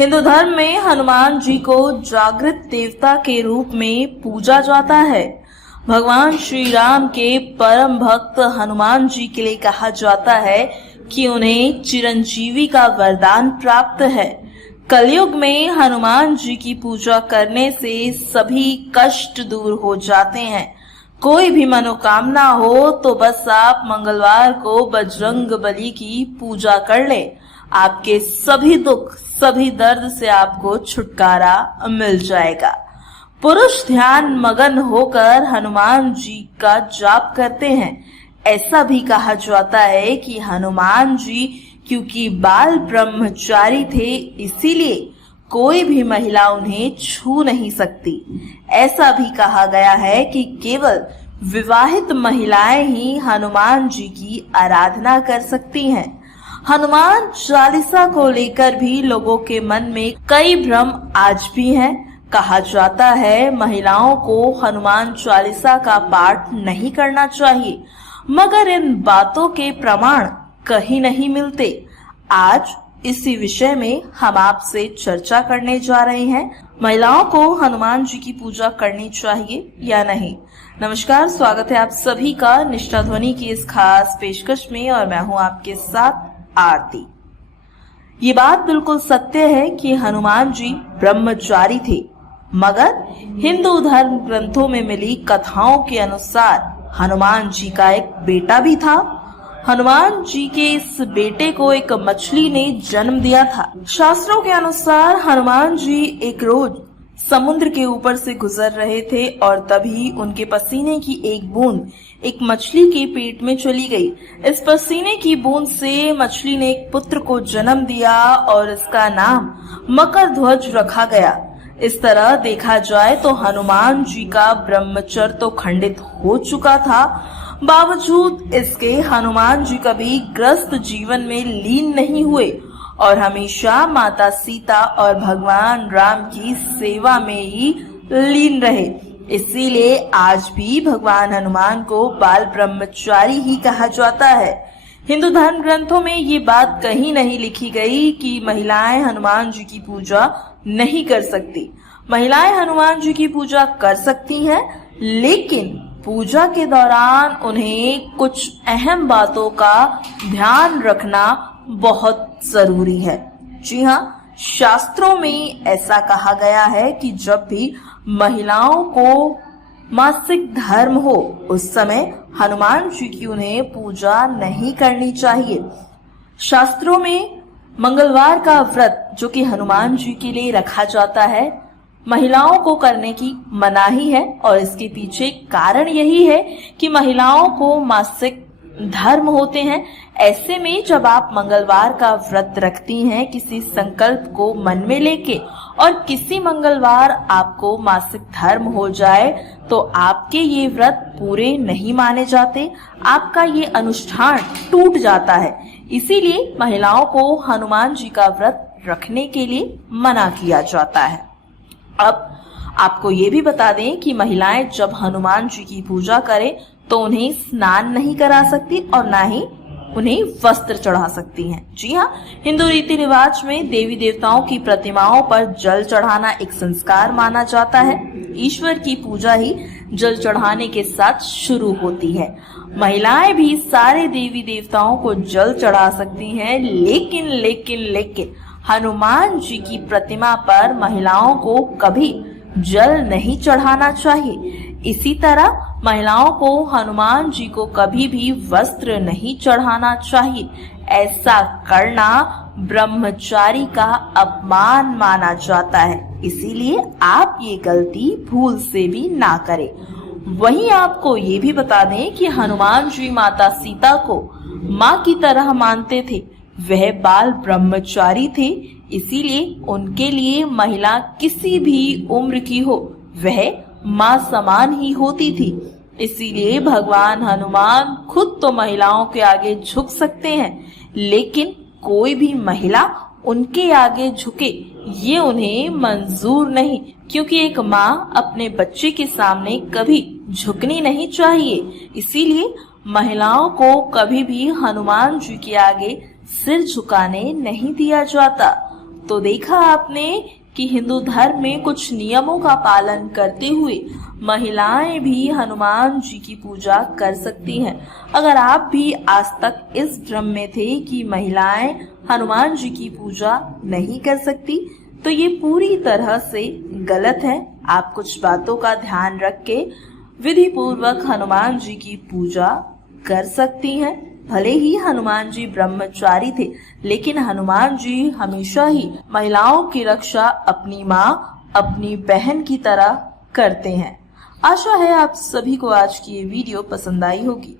हिंदू धर्म में हनुमान जी को जागृत देवता के रूप में पूजा जाता है। भगवान श्री राम के परम भक्त हनुमान जी के लिए कहा जाता है कि उन्हें चिरंजीवी का वरदान प्राप्त है। कलयुग में हनुमान जी की पूजा करने से सभी कष्ट दूर हो जाते हैं। कोई भी मनोकामना हो तो बस आप मंगलवार को बजरंग बली की पूजा कर लें। आपके सभी दुख, सभी दर्द से आपको छुटकारा मिल जाएगा। पुरुष ध्यान मगन होकर हनुमान जी का जाप करते हैं। ऐसा भी कहा जाता है कि हनुमान जी क्योंकि बाल ब्रह्मचारी थे, इसीलिए कोई भी महिला उन्हें छू नहीं सकती। ऐसा भी कहा गया है कि केवल विवाहित महिलाएं ही हनुमान जी की आराधना कर सकती हैं। हनुमान चालीसा को लेकर भी लोगों के मन में कई भ्रम आज भी हैं। कहा जाता है महिलाओं को हनुमान चालीसा का पाठ नहीं करना चाहिए, मगर इन बातों के प्रमाण कहीं नहीं मिलते। आज इसी विषय में हम आपसे चर्चा करने जा रहे हैं। महिलाओं को हनुमान जी की पूजा करनी चाहिए या नहीं। नमस्कार, स्वागत है आप सभी का निष्ठा ध्वनि की इस खास पेशकश में और मैं हूं आपके साथ आरती। ये बात बिल्कुल सत्य है कि हनुमान जी ब्रह्मचारी थे, मगर हिंदू धर्म ग्रंथों में मिली कथाओं के अनुसार हनुमान जी का एक बेटा भी था। हनुमान जी के इस बेटे को एक मछली ने जन्म दिया था। शास्त्रों के अनुसार हनुमान जी एक रोज समुद्र के ऊपर से गुजर रहे थे और तभी उनके पसीने की एक बूंद एक मछली के पेट में चली गई। इस पसीने की बूंद से मछली ने एक पुत्र को जन्म दिया और इसका नाम मकर ध्वज रखा गया। इस तरह देखा जाए तो हनुमान जी का ब्रह्मचर्य तो खंडित हो चुका था, बावजूद इसके हनुमान जी कभी ग्रस्त जीवन में लीन नहीं हुए और हमेशा माता सीता और भगवान राम की सेवा में ही लीन रहे। इसीलिए आज भी भगवान हनुमान को बाल ब्रह्मचारी ही कहा जाता है। हिंदू धर्म ग्रंथों में ये बात कहीं नहीं लिखी गई कि महिलाएं हनुमान जी की पूजा नहीं कर सकती। महिलाएं हनुमान जी की पूजा कर सकती हैं, लेकिन पूजा के दौरान उन्हें कुछ अहम बातों का ध्यान रखना बहुत जरूरी है। जी हाँ, शास्त्रों में ऐसा कहा गया है कि जब भी महिलाओं को मासिक धर्म हो, उस समय हनुमान जी की उन्हें पूजा नहीं करनी चाहिए। शास्त्रों में मंगलवार का व्रत जो कि हनुमान जी के लिए रखा जाता है, महिलाओं को करने की मनाही है और इसके पीछे कारण यही है कि महिलाओं को मासिक धर्म होते हैं। ऐसे में जब आप मंगलवार का व्रत रखती हैं किसी संकल्प को मन में लेके और किसी मंगलवार आपको मासिक धर्म हो जाए तो आपके ये व्रत पूरे नहीं माने जाते, आपका ये अनुष्ठान टूट जाता है। इसीलिए महिलाओं को हनुमान जी का व्रत रखने के लिए मना किया जाता है। अब आपको ये भी बता दें कि महिलाएं जब हनुमान जी की पूजा करें तो उन्हें स्नान नहीं करा सकती और ना ही उन्हें वस्त्र चढ़ा सकती हैं। जी हाँ, हिंदू रीति रिवाज में देवी देवताओं की प्रतिमाओं पर जल चढ़ाना एक संस्कार माना जाता है। ईश्वर की पूजा ही जल चढ़ाने के साथ शुरू होती है। महिलाएं भी सारे देवी देवताओं को जल चढ़ा सकती हैं, लेकिन हनुमान जी की प्रतिमा पर महिलाओं को कभी जल नहीं चढ़ाना चाहिए। इसी तरह महिलाओं को हनुमान जी को कभी भी वस्त्र नहीं चढ़ाना चाहिए। ऐसा करना ब्रह्मचारी का अपमान माना जाता है, इसीलिए आप ये गलती भूल से भी ना करें। वहीं आपको ये भी बता दें कि हनुमान जी माता सीता को माँ की तरह मानते थे। वह बाल ब्रह्मचारी थे, इसीलिए उनके लिए महिला किसी भी उम्र की हो वह माँ समान ही होती थी। इसीलिए भगवान हनुमान खुद तो महिलाओं के आगे झुक सकते हैं, लेकिन कोई भी महिला उनके आगे झुके ये उन्हें मंजूर नहीं, क्योंकि एक माँ अपने बच्चे के सामने कभी झुकनी नहीं चाहिए। इसीलिए महिलाओं को कभी भी हनुमान जी के आगे सिर झुकाने नहीं दिया जाता। तो देखा आपने कि हिंदू धर्म में कुछ नियमों का पालन करते हुए महिलाएं भी हनुमान जी की पूजा कर सकती हैं। अगर आप भी आज तक इस भ्रम में थे कि महिलाएं हनुमान जी की पूजा नहीं कर सकती, तो ये पूरी तरह से गलत है। आप कुछ बातों का ध्यान रख के विधि पूर्वक हनुमान जी की पूजा कर सकती हैं। भले ही हनुमान जी ब्रह्मचारी थे, लेकिन हनुमान जी हमेशा ही महिलाओं की रक्षा अपनी माँ, अपनी बहन की तरह करते हैं। आशा है आप सभी को आज की ये वीडियो पसंद आई होगी।